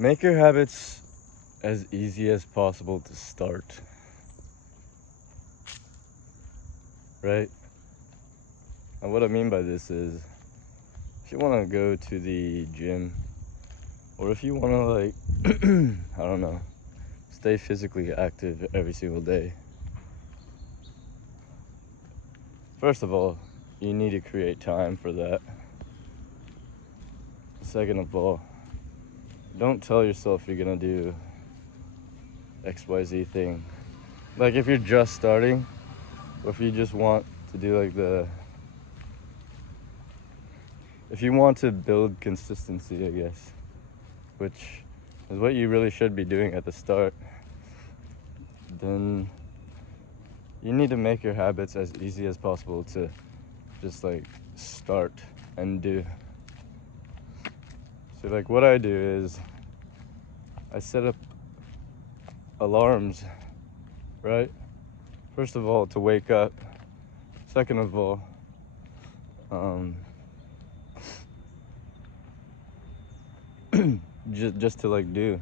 Make your habits as easy as possible to start, right? And what I mean by this is, if you want to go to the gym, or if you want to, like, I don't know, stay physically active every single day, first of all, you need to create time for that. Second of all, don't tell yourself you're gonna do XYZ thing. Like, if you're just starting, or if you just want to do if you want to build consistency, I guess, which is what you really should be doing at the start, then you need to make your habits as easy as possible to just like start and do. So like what I do is I set up alarms, right? First of all, to wake up. Second of all, just to like do.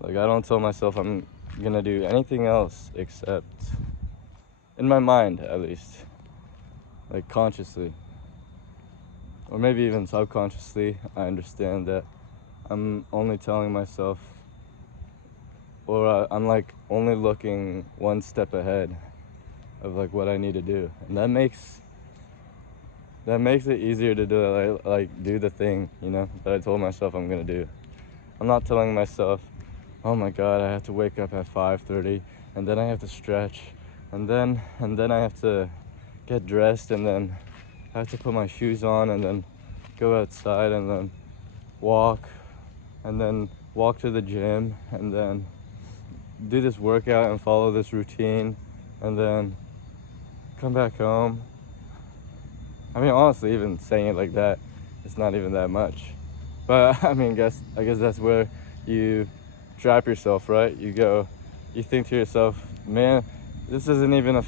Like, I don't tell myself I'm gonna do anything else except, in my mind at least, like consciously, or maybe even subconsciously, I understand that I'm only telling myself, or I'm like only looking one step ahead of like what I need to do, and that makes it easier to do it, like do the thing, that I told myself I'm gonna do. I'm not telling myself, oh my god, I have to wake up at 5:30, and then I have to stretch, and then I have to get dressed, and then I have to put my shoes on, and then go outside, and then walk, and then walk to the gym, and then do this workout and follow this routine, and then come back home. I mean, honestly, even saying it like that, it's not even that much. But I mean, I guess that's where you trap yourself, right? You think to yourself, man, this isn't even a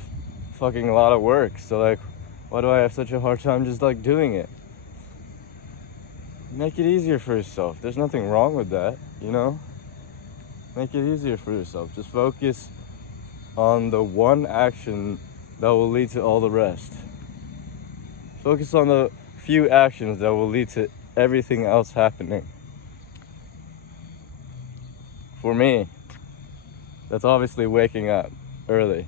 fucking lot of work. So like, why do I have such a hard time just like doing it? Make it easier for yourself. There's nothing wrong with that, Make it easier for yourself. Just focus on the one action that will lead to all the rest. Focus on the few actions that will lead to everything else happening. For me, that's obviously waking up early.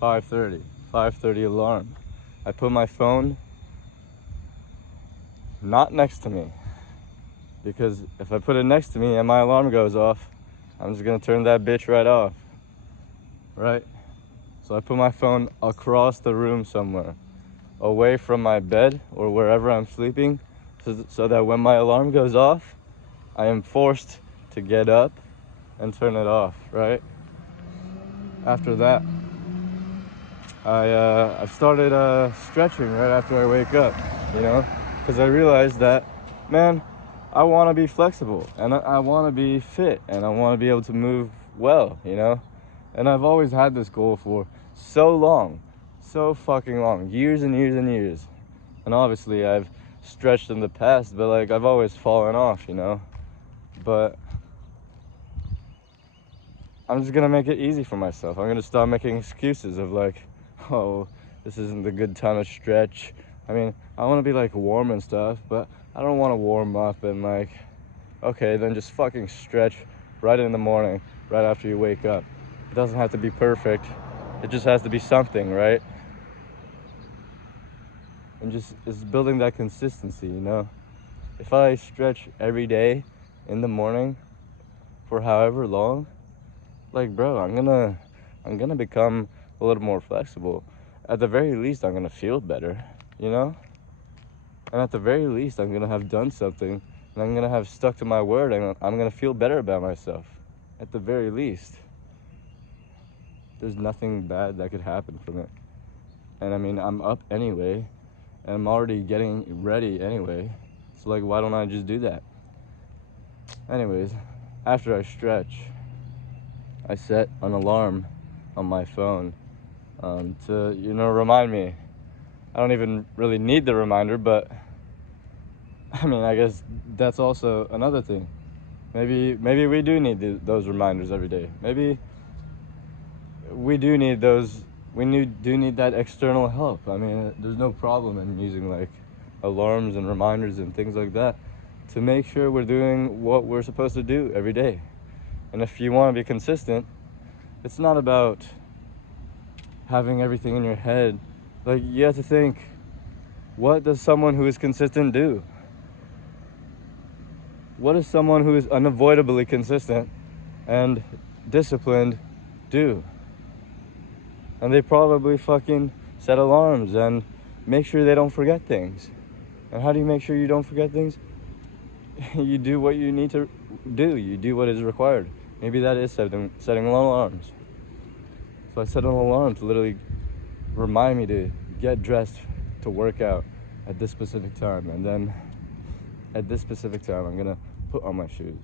5:30 alarm. I put my phone not next to me, because if I put it next to me and my alarm goes off, I'm just gonna turn that bitch right off, right? So I put my phone across the room somewhere, away from my bed or wherever I'm sleeping, so that when my alarm goes off, I am forced to get up and turn it off, right? After that, I've started stretching right after I wake up, because I realized that, man, I want to be flexible, and I want to be fit, and I want to be able to move well, and I've always had this goal for so long, so fucking long, years and years and years. And obviously I've stretched in the past, but like I've always fallen off, but I'm just gonna make it easy for myself. I'm gonna stop making excuses of like, oh, this isn't the good time to stretch. I mean, I want to be like warm and stuff, but I don't want to warm up and like, okay, then just fucking stretch right in the morning, right after you wake up. It doesn't have to be perfect. It just has to be something, right? And just it's building that consistency, If I stretch every day in the morning for however long, like, bro, I'm gonna become a little more flexible. At the very least, I'm gonna feel better, And at the very least, I'm gonna have done something, and I'm gonna have stuck to my word, and I'm gonna feel better about myself. At the very least, there's nothing bad that could happen from it. And I mean, I'm up anyway, and I'm already getting ready anyway. So like, why don't I just do that? Anyways, after I stretch, I set an alarm on my phone to, remind me. I don't even really need the reminder, but I mean, I guess that's also another thing. Maybe we do need those reminders every day. Maybe we do need those. Do need that external help. I mean, there's no problem in using like alarms and reminders and things like that to make sure we're doing what we're supposed to do every day. And if you want to be consistent, it's not about having everything in your head. Like, you have to think, what does someone who is consistent do? What does someone who is unavoidably consistent and disciplined do? And they probably fucking set alarms and make sure they don't forget things. And how do you make sure you don't forget things? You do what you need to do. You do what is required. Maybe that is setting alarms. So I set an alarm to literally remind me to get dressed to work out at this specific time. And then at this specific time, I'm gonna put on my shoes.